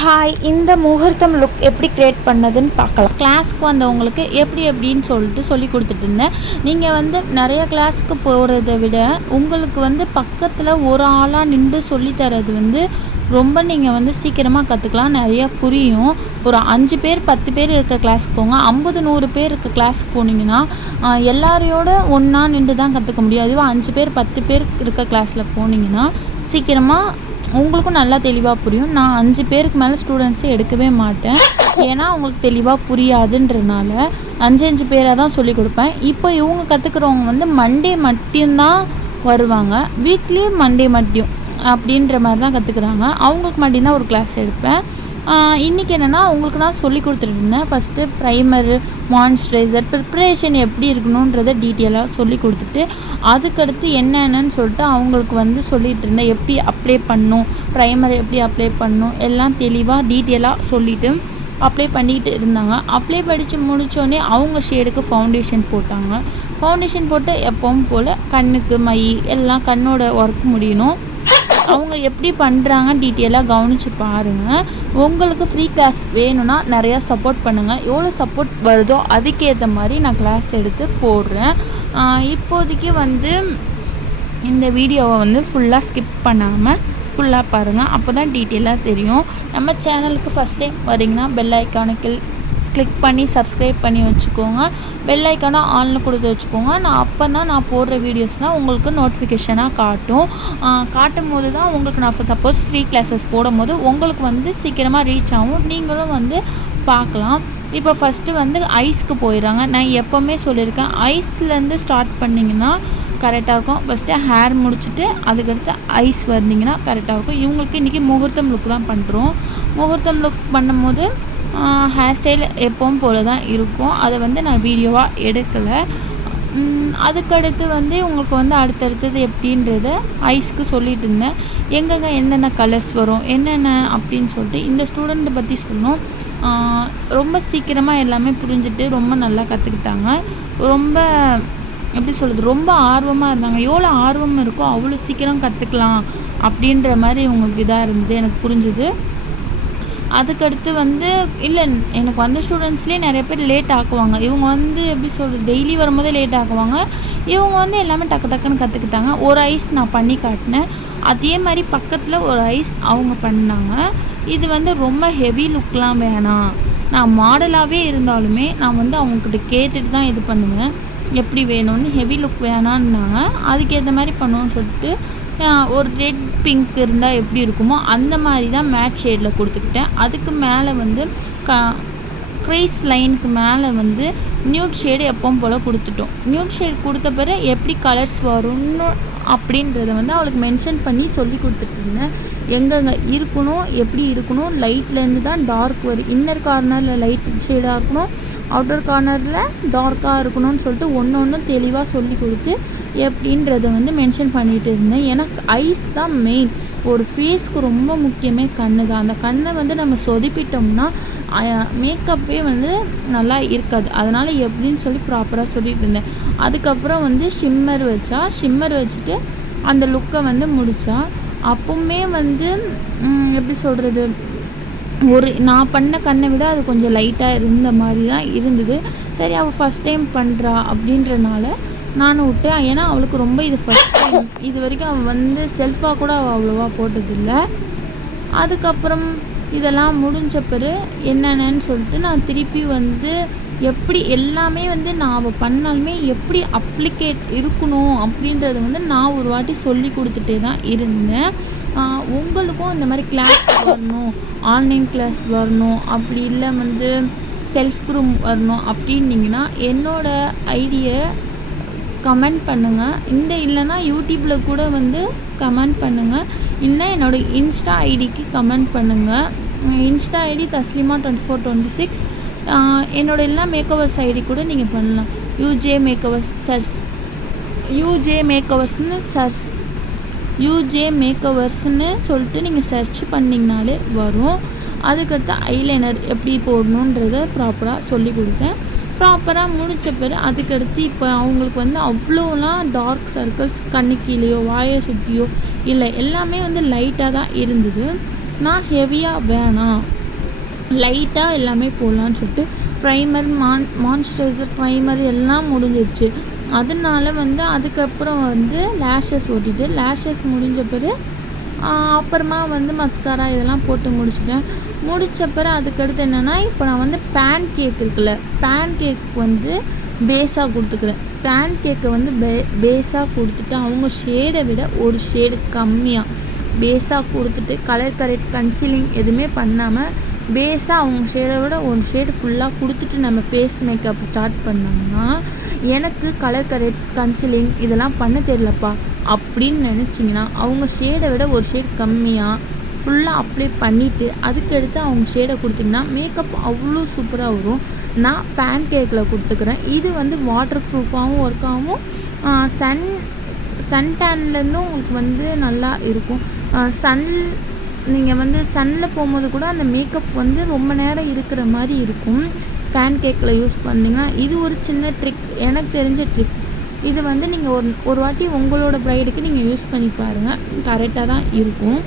Hi, இந்த முகூர்த்தம் look எப்படி க்ரியேட் பண்ணதுன்னு பார்க்கலாம். கிளாஸ்க்கு வந்தவங்களுக்கு எப்படின்னு சொல்லி கொடுத்துட்ருந்தேன். நீங்கள் நிறைய கிளாஸ்க்கு போகிறத விட உங்களுக்கு பக்கத்தில் ஒரு ஆளாக நின்று சொல்லித்தரது ரொம்ப நீங்கள் சீக்கிரமாக கற்றுக்கலாம். நிறையா புரியும். ஒரு 5 பேர் 10 பேர் இருக்க கிளாஸ்க்கு போங்க. 50 100 பேர் இருக்க கிளாஸ்க்கு போனீங்கன்னா எல்லாரையோட ஒன்றா நின்று தான் கற்றுக்க முடியும். அதுவே 5 பேர் 10 பேர் இருக்க கிளாஸில் போனீங்கன்னா சீக்கிரமாக உங்களுக்கும் நல்லா தெளிவாக புரியும். நான் 5 பேருக்கு மேலே ஸ்டூடெண்ட்ஸே எடுக்கவே மாட்டேன். ஏன்னா அவங்களுக்கு தெளிவாக புரியாதுன்றனால 5 பேராக தான் சொல்லிக் கொடுப்பேன். இப்போ இவங்க கற்றுக்குறவங்க மண்டே மட்டும்தான் வருவாங்க. வீக்லி மண்டே மட்டும் அப்படின்ற மாதிரி தான் கற்றுக்குறாங்க. அவங்களுக்கு மட்டும்தான் ஒரு கிளாஸ் எடுப்பேன். இன்றைக்கி என்னென்னா உங்களுக்கு நான் சொல்லி கொடுத்துட்ருந்தேன். ஃபஸ்ட்டு ப்ரைமரு, மாய்ஸ்சரைசர் ப்ரிப்ரேஷன் எப்படி இருக்கணுன்றதை டீட்டெயிலாக சொல்லி கொடுத்துட்டு அதுக்கடுத்து என்னென்னு சொல்லிட்டு அவங்களுக்கு சொல்லிகிட்டு இருந்தேன். எப்படி அப்ளை பண்ணணும், ப்ரைமர் எப்படி அப்ளை பண்ணணும் எல்லாம் தெளிவாக டீட்டெயிலாக சொல்லிவிட்டு அப்ளை பண்ணிக்கிட்டு இருந்தாங்க. அப்ளை படித்து முடித்தோடனே அவங்க ஷேடுக்கு ஃபவுண்டேஷன் போட்டாங்க. ஃபவுண்டேஷன் போட்டு எப்பவும் போல் கண்ணுக்கு மை எல்லாம் கண்ணோட ஒர்க் முடியணும். அவங்க எப்படி பண்ணுறாங்க டீட்டெயிலாக கவனித்து பாருங்கள். உங்களுக்கு ஃப்ரீ கிளாஸ் வேணும்னா நிறையா சப்போர்ட் பண்ணுங்கள். எவ்வளோ சப்போர்ட் வருதோ அதுக்கேற்ற மாதிரி நான் கிளாஸ் எடுத்து போடுறேன். இப்போதைக்கு இந்த வீடியோவை ஃபுல்லாக ஸ்கிப் பண்ணாமல் ஃபுல்லாக பாருங்கள். அப்போ தான் டீட்டெயிலாக தெரியும். நம்ம சேனலுக்கு ஃபஸ்ட் டைம் வரீங்கன்னா பெல் ஐக்கானுக்கு கிளிக் பண்ணி சப்ஸ்கிரைப் பண்ணி வச்சுக்கோங்க. பெல் ஐக்கானை ஆனில் கொடுத்து வச்சுக்கோங்க. அப்போ தான் நான் போடுற வீடியோஸ்னால் உங்களுக்கு நோட்டிஃபிகேஷனாக காட்டும் போது தான் உங்களுக்கு நான் சப்போஸ் ஃப்ரீ கிளாஸஸ் போடும் போது உங்களுக்கு சீக்கிரமாக ரீச் ஆகும். நீங்களும் பார்க்கலாம். இப்போ ஃபஸ்ட்டு ஐஸ்க்கு போயிடுறாங்க. நான் எப்போவுமே சொல்லியிருக்கேன், ஐஸ்லேருந்து ஸ்டார்ட் பண்ணிங்கன்னா கரெக்டாக இருக்கும். ஃபஸ்ட்டு ஹேர் முடிச்சுட்டு அதுக்கடுத்து ஐஸ் வந்தீங்கன்னா கரெக்டாக இருக்கும். இவங்களுக்கு இன்றைக்கி முகூர்த்தம் லுக் தான் பண்ணுறோம். முகூர்த்தம் லுக் பண்ணும்போது ஹேர் ஸ்டைல் எப்பவும் போல தான் இருக்கும். அதை நான் வீடியோவாக எடுக்கலை. அதுக்கடுத்து உங்களுக்கு அடுத்தடுத்தது எப்படின்றத ஐஸ்க்கு சொல்லிகிட்டு இருந்தேன். எங்கெங்கே என்னென்ன கலர்ஸ் வரும் என்னென்ன அப்படின்னு சொல்லிட்டு இந்த ஸ்டூடெண்ட்டை பற்றி சொல்லணும். ரொம்ப சீக்கிரமாக எல்லாமே புரிஞ்சுட்டு ரொம்ப நல்லா கற்றுக்கிட்டாங்க. ரொம்ப எப்படி சொல்கிறது, ரொம்ப ஆர்வமாக இருந்தாங்க. எவ்வளோ ஆர்வம் இருக்கோ அவ்வளோ சீக்கிரம் கற்றுக்கலாம் அப்படின்ற மாதிரி இவங்களுக்கு இதாக இருந்தது, எனக்கு புரிஞ்சுது. அதுக்கடுத்து இல்லை எனக்கு ஸ்டூடெண்ட்ஸ்லேயே நிறைய பேர் லேட் ஆக்குவாங்க. இவங்க எப்படி சொல்கிறது, டெய்லி வரும்போதே லேட் ஆக்குவாங்க. இவங்க எல்லாமே டக்கு டக்குன்னு கற்றுக்கிட்டாங்க. ஒரு ஐஸ் நான் பண்ணி காட்டினேன். அதே மாதிரி பக்கத்தில் ஒரு ஐஸ் அவங்க பண்ணாங்க. இது ரொம்ப ஹெவி லுக்லாம் வேணாம், நான் மாடலாகவே இருந்தாலுமே நான் அவங்கக்கிட்ட கேட்டுட்டு தான் இது பண்ணுவேன். எப்படி வேணும்னு, ஹெவி லுக் வேணான்னாங்க. அதுக்கேற்ற மாதிரி பண்ணணும்னு சொல்லிட்டு ஒரு ரெட் பிங்க் இருந்தால் எப்படி இருக்குமோ அந்த மாதிரி தான் மேட் ஷேடில் கொடுத்துக்கிட்டேன். அதுக்கு மேலே க்ரீஸ் லைனுக்கு மேலே நியூட் ஷேடு எப்பவும் போல் கொடுத்துட்டோம். நியூட் ஷேட் கொடுத்த பிறகு எப்படி கலர்ஸ் வரும்னு அப்படின்றத அவளுக்கு மென்ஷன் பண்ணி சொல்லி கொடுத்துட்ருந்தேன். எங்கெங்கே இருக்கணும், எப்படி இருக்கணும், லைட்லேருந்து தான் டார்க் வரும். இன்னர் கார்னரில் லைட் ஷேடாக இருக்கணும், அவுட்டர் கார்னரில் டார்க்காக இருக்கணும்னு சொல்லிட்டு ஒன்று தெளிவாக சொல்லி கொடுத்து எப்படின்றத மென்ஷன் பண்ணிகிட்டு இருந்தேன். ஏன்னா ஐஸ் தான் மெயின். ஒரு ஃபேஸ்க்கு ரொம்ப முக்கியமே கண்ணு தான். அந்த கண்ணை நம்ம சொதுப்பிட்டோம்னா மேக்கப்பே நல்லா இருக்காது. அதனால் எப்படின்னு சொல்லி ப்ராப்பராக சொல்லிட்டு இருந்தேன். அதுக்கப்புறம் ஷிம்மர் வச்சுட்டு அந்த லுக்கை முடித்தா. அப்போவுமே எப்படி சொல்கிறது, நான் பண்ண கண்ணை விட அது கொஞ்சம் லைட்டாக இருந்த மாதிரி தான் இருந்தது. சரி, அவள் ஃபஸ்ட் டைம் பண்ணுறா அப்படின்றனால நானும் விட்டேன். ஏன்னா அவளுக்கு ரொம்ப இது ஃபஸ்ட் டைம். இது வரைக்கும் அவள் செல்ஃபாக கூட அவள் அவ்வளோவா போட்டதில்லை. அதுக்கப்புறம் இதெல்லாம் முடிஞ்ச பிறகு என்னென்னு சொல்லிட்டு நான் திருப்பி எப்படி எல்லாமே நான் அவள் பண்ணாலுமே எப்படி அப்ளிகேட் இருக்கணும் அப்படின்றத நான் ஒரு வாட்டி சொல்லி கொடுத்துட்டே தான் இருந்தேன். உங்களுக்கும் இந்த மாதிரி கிளாஸ் வரணும், ஆன்லைன் கிளாஸ் வரணும், அப்படி இல்லை செல்ஃப் குரூம் வரணும் அப்படின்னிங்கன்னா என்னோடய ஐடியை கமெண்ட் பண்ணுங்கள். இல்லைன்னா யூடியூப்பில் கூட கமெண்ட் பண்ணுங்கள். இல்லை என்னோடய இன்ஸ்டா ஐடிக்கு கமெண்ட் பண்ணுங்கள். Insta ID Taslima 2426. என்னோட எல்லா மேக்கவர்ஸ் ஐடி கூட நீங்கள் பண்ணலாம். யூஜே மேக்கவர்ஸ்னு சொல்லிட்டு நீங்கள் சர்ச் பண்ணிங்கனாலே வரும். அதுக்கடுத்து ஐலைனர் எப்படி போடணுன்றதை ப்ராப்பராக சொல்லி கொடுத்தேன். ப்ராப்பராக முடித்த பிறகு அதுக்கடுத்து இப்போ அவங்களுக்கு அவ்வளோலாம் டார்க் சர்க்கிள்ஸ் கண்ணு கீழேயோ வாயை சுற்றியோ இல்லை, எல்லாமே லைட்டாக தான் இருந்தது. நான் ஹெவியாக வேணாம், லைட்டாக எல்லாமே போடலான்னு சொல்லிட்டு ப்ரைமர் மாய்ஸ்சரைசர் ப்ரைமர் எல்லாம் முடிஞ்சிடுச்சு. அதனால வந்து அதுக்கப்புறம் வந்து லேஷஸ் ஓட்டிட்டு லேஷஸ் முடிஞ்ச பிறகு அப்புறமா வந்து மஸ்காரா இதெல்லாம் போட்டு முடிச்சிட்டேன். முடித்த பிறகு அதுக்கடுத்து என்னென்னா, இப்போ நான் வந்து பேன் கேக் இருக்குல்ல, பேன் கேக் வந்து பேஸாக கொடுத்துக்கிறேன். பேன் கேக்கை வந்து பேஸாக கொடுத்துட்டு அவங்க ஷேடை விட ஒரு ஷேடு கம்மியாக பேஸாக கொடுத்துட்டு கலர் கரெக்ட் கன்சீலிங் எதுவுமே பண்ணாமல் பேஸாக அவங்க ஷேடை விட ஒரு ஷேடு ஃபுல்லாக கொடுத்துட்டு நம்ம ஃபேஸ் மேக்கப் ஸ்டார்ட் பண்ணோம்னா, எனக்கு கலர் கரெக்ட் கன்சீலிங் இதெல்லாம் பண்ண தெரியலப்பா அப்படின்னு நினச்சிங்கன்னா, அவங்க ஷேடை விட ஒரு ஷேட் கம்மியாக ஃபுல்லாக அப்ளை பண்ணிவிட்டு அதுக்கடுத்து அவங்க ஷேடை கொடுத்திங்கன்னா மேக்கப் அவ்வளோ சூப்பராக வரும். நான் பேன் கேக்கில் கொடுத்துக்கிறேன். இது வந்து வாட்டர் ப்ரூஃபாகவும் ஒர்க் ஆகும், சன் டேன்லேருந்தும் உங்களுக்கு வந்து நல்லா இருக்கும். நீங்கள் வந்து சன்னில் போகும்போது கூட அந்த மேக்கப் வந்து ரொம்ப நேரம் இருக்கிற மாதிரி இருக்கும். பேன் கேக்கில் யூஸ் பண்ணிங்கன்னா இது ஒரு சின்ன ட்ரிக், எனக்கு தெரிஞ்ச ட்ரிக். இது வந்து நீங்கள் ஒரு வாட்டி உங்களோட ப்ரைடுக்கு நீங்கள் யூஸ் பண்ணி பாருங்கள், கரெக்டாக தான் இருக்கும்.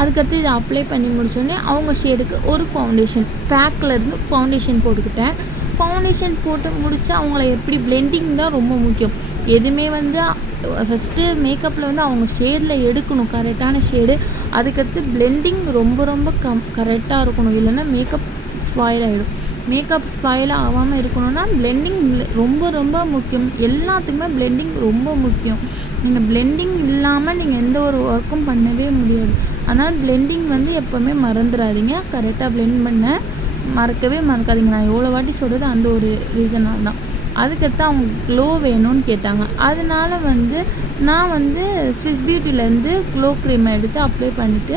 அதுக்கடுத்து இதை அப்ளை பண்ணி முடித்தோடனே அவங்க ஷேடுக்கு ஒரு ஃபவுண்டேஷன் பேக்லேருந்து ஃபவுண்டேஷன் போட்டுக்கிட்டேன். ஃபவுண்டேஷன் போட்டு முடித்தா அவங்கள எப்படி பிளெண்டிங் தான் ரொம்ப முக்கியம். எதுவுமே வந்து ஃபஸ்ட்டு மேக்கப்பில் வந்து அவங்க ஷேடில் எடுக்கணும், கரெக்டான ஷேடு. அதுக்கடுத்து பிளெண்டிங் ரொம்ப ரொம்ப கரெக்டாக இருக்கணும், இல்லைன்னா மேக்கப் ஸ்பாயில் ஆகிடும். மேக்கப் ஸ்பாயில் ஆகாமல் இருக்கணும்னா பிளெண்டிங் ரொம்ப ரொம்ப முக்கியம். எல்லாத்துக்குமே பிளெண்டிங் ரொம்ப முக்கியம். நீங்கள் பிளெண்டிங் இல்லாமல் நீங்கள் எந்த ஒரு ஒர்க்கும் பண்ணவே முடியாது. ஆனால் பிளெண்டிங் வந்து எப்போவுமே மறந்துடாதீங்க, கரெக்டாக பிளெண்ட் பண்ண மறக்கவே மறக்காதீங்க. நான் எவ்வளோ வாட்டி சொல்கிறது அந்த ஒரு ரீசனால் தான். அதுக்கடுத்து அவங்க க்ளோ வேணும்னு கேட்டாங்க. அதனால வந்து நான் வந்து ஸ்விஸ் பியூட்டிலேருந்து க்ளோ க்ரீமை எடுத்து அப்ளை பண்ணிவிட்டு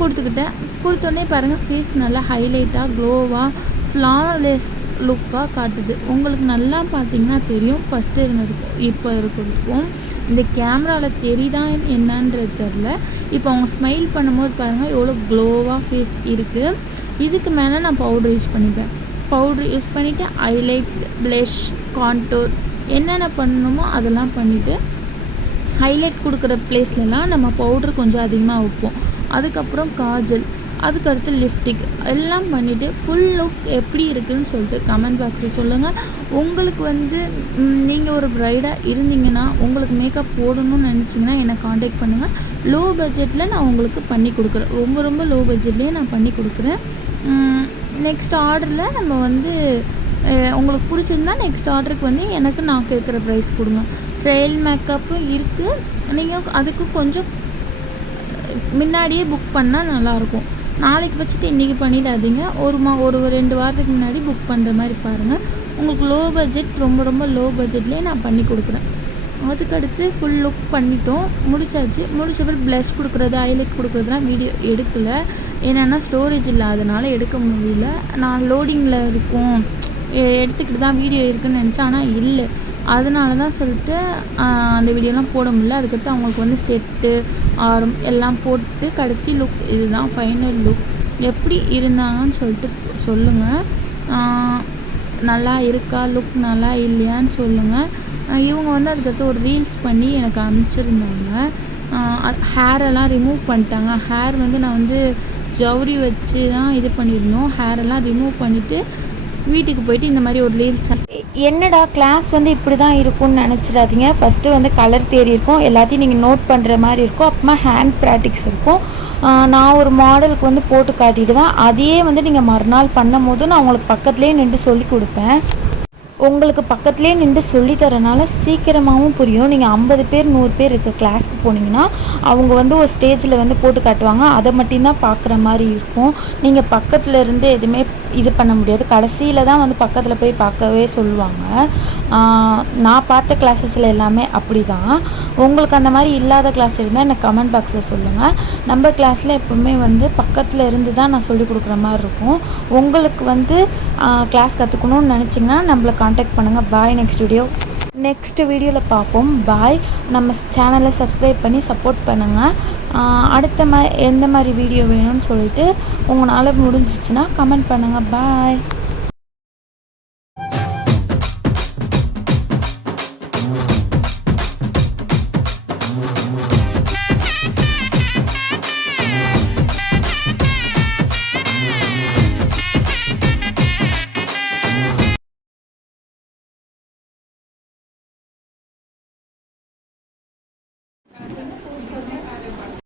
கொடுத்துக்கிட்டேன். கொடுத்தோடனே பாருங்கள் ஃபேஸ் நல்லா ஹைலைட்டாக க்ளோவாக ஃப்ளாலெஸ் லுக்காக காட்டுது. உங்களுக்கு நல்லா பார்த்தீங்கன்னா தெரியும், ஃபஸ்ட்டு இருந்ததுக்கு இப்போ இருக்கிறதுக்கும் இந்த கேமராவில் தெரியுதா என்னன்றது தெரில. இப்போ அவங்க ஸ்மைல் பண்ணும்போது பாருங்கள் எவ்வளோ க்ளோவாக ஃபேஸ் இருக்குது. இதுக்கு மேலே நான் பவுடர் யூஸ் பண்ணிப்பேன். பவுட்ரு யூஸ் பண்ணிவிட்டு ஹைலைட், ப்ளஷ், கான்டூர் என்னென்ன பண்ணணுமோ அதெல்லாம் பண்ணிவிட்டு ஹைலைட் கொடுக்குற ப்ளேஸ்லலாம் நம்ம பவுட்ரு கொஞ்சம் அதிகமாக வைப்போம். அதுக்கப்புறம் காஜல், அதுக்கடுத்து லிப்ஸ்டிக் எல்லாம் பண்ணிவிட்டு ஃபுல் லுக் எப்படி இருக்குதுன்னு சொல்லிட்டு கமெண்ட் பாக்ஸில் சொல்லுங்கள். உங்களுக்கு வந்து நீங்கள் ஒரு ப்ரைடாக இருந்தீங்கன்னா, உங்களுக்கு மேக்கப் போடணும்னு நினச்சிங்கன்னா என்னை காண்டாக்ட் பண்ணுங்கள். லோ பட்ஜெட்டில் நான் உங்களுக்கு பண்ணி கொடுக்குறேன், ரொம்ப ரொம்ப லோ பட்ஜெட்லேயே நான் பண்ணி கொடுக்குறேன். நெக்ஸ்ட் ஆர்டரில் நம்ம வந்து உங்களுக்கு பிடிச்சிருந்தா நெக்ஸ்ட் ஆர்டருக்கு வந்து எனக்கு நான் கேட்குற ப்ரைஸ் கொடுங்க. ட்ரையல் மேக்கப்பும் இருக்குது, நீங்கள் அதுக்கு கொஞ்சம் முன்னாடியே புக் பண்ணால் நல்லாயிருக்கும். நாளைக்கு வச்சுட்டு இன்றைக்கி பண்ணிடாதீங்க, ஒரு 2 வாரத்துக்கு முன்னாடி புக் பண்ணுற மாதிரி பாருங்கள். உங்களுக்கு லோ பட்ஜெட், ரொம்ப ரொம்ப லோ பட்ஜெட்லேயே நான் பண்ணி கொடுக்குறேன். அதுக்கடுத்து ஃபுல் லுக் பண்ணிட்டோம், முடிச்சாச்சு. முடிச்ச பிறகு ப்ளஷ் கொடுக்குறது, ஹைலைட் கொடுக்குறதுலாம் வீடியோ எடுக்கலை, ஏன்னா ஸ்டோரேஜ் இல்லாதனால எடுக்க முடியல. நான் லோடிங்கில் இருக்கும் எடுத்துக்கிட்டு தான் வீடியோ இருக்குதுன்னு நினச்சேன், ஆனால் இல்லை. அதனால தான் சொல்லிட்டு அந்த வீடியோலாம் போட முடியல. அதுக்கடுத்து அவங்களுக்கு வந்து செட்டு ஆரம் எல்லாம் போட்டு கடைசி லுக் இதுதான் ஃபைனல் லுக். எப்படி இருந்தாங்கன்னு சொல்லிட்டு சொல்லுங்கள். நல்லா இருக்கா லுக், நல்லா இல்லையான்னு சொல்லுங்கள். இவங்க வந்து அதுக்கடுத்து ஒரு ரீல்ஸ் பண்ணி எனக்கு அனுப்பிச்சிருந்தாங்க. ஹேரெல்லாம் ரிமூவ் பண்ணிட்டாங்க. ஹேர் வந்து நான் வந்து ஜவுரி வச்சு தான் இது பண்ணியிருந்தோம். ஹேரெல்லாம் ரிமூவ் பண்ணிவிட்டு வீட்டுக்கு போயிட்டு இந்த மாதிரி ஒரு ரீல்ஸ். என்னடா கிளாஸ் வந்து இப்படி தான் இருக்கும்னு நினச்சிடாதீங்க. ஃபஸ்ட்டு வந்து கலர் தேரி இருக்கும், எல்லாத்தையும் நீங்கள் நோட் பண்ணுற மாதிரி இருக்கும். அப்புறமா ஹேண்ட் ப்ராக்டிக்ஸ் இருக்கும். நான் ஒரு மாடலுக்கு வந்து போட்டு காட்டிடுவேன். அதையே வந்து நீங்கள் மறுநாள் பண்ணும் போது நான் உங்களுக்கு பக்கத்துலேயே நின்று சொல்லி கொடுப்பேன். உங்களுக்கு பக்கத்துலேயே நின்று சொல்லித்தரனால சீக்கிரமாகவும் புரியும். நீங்கள் 50 பேர் 100 பேர் இருக்க கிளாஸ்க்கு போனீங்கன்னா அவங்க வந்து ஒரு ஸ்டேஜில் வந்து போட்டு காட்டுவாங்க, அதை மட்டும்தான் பார்க்குற மாதிரி இருக்கும். நீங்கள் பக்கத்தில் இருந்து எதுவுமே இது பண்ண முடியாது. கடைசியில் தான் வந்து பக்கத்தில் போய் பார்க்கவே சொல்லுவாங்க. நான் பார்த்த கிளாஸஸில் எல்லாமே அப்படி தான். உங்களுக்கு அந்த மாதிரி இல்லாத கிளாஸ் இருந்தால் எனக்கு கமெண்ட் பாக்ஸில் சொல்லுங்கள். நம்ம கிளாஸில் எப்போவுமே வந்து பக்கத்தில் இருந்து தான் நான் சொல்லிக் கொடுக்குற மாதிரி இருக்கும். உங்களுக்கு வந்து கிளாஸ் கற்றுக்கணும்னு நினச்சிங்கன்னா நம்மளை காண்டாக்ட் பண்ணுங்கள். பாய். நெக்ஸ்ட் வீடியோவில் பார்ப்போம். பாய். நம்ம சேனலை சப்ஸ்கிரைப் பண்ணி சப்போர்ட் பண்ணுங்கள். அடுத்த எந்த மாதிரி வீடியோ வேணும்னு சொல்லிட்டு உங்களால் முடிஞ்சிச்சுன்னா கமெண்ட் பண்ணுங்கள். பாய்.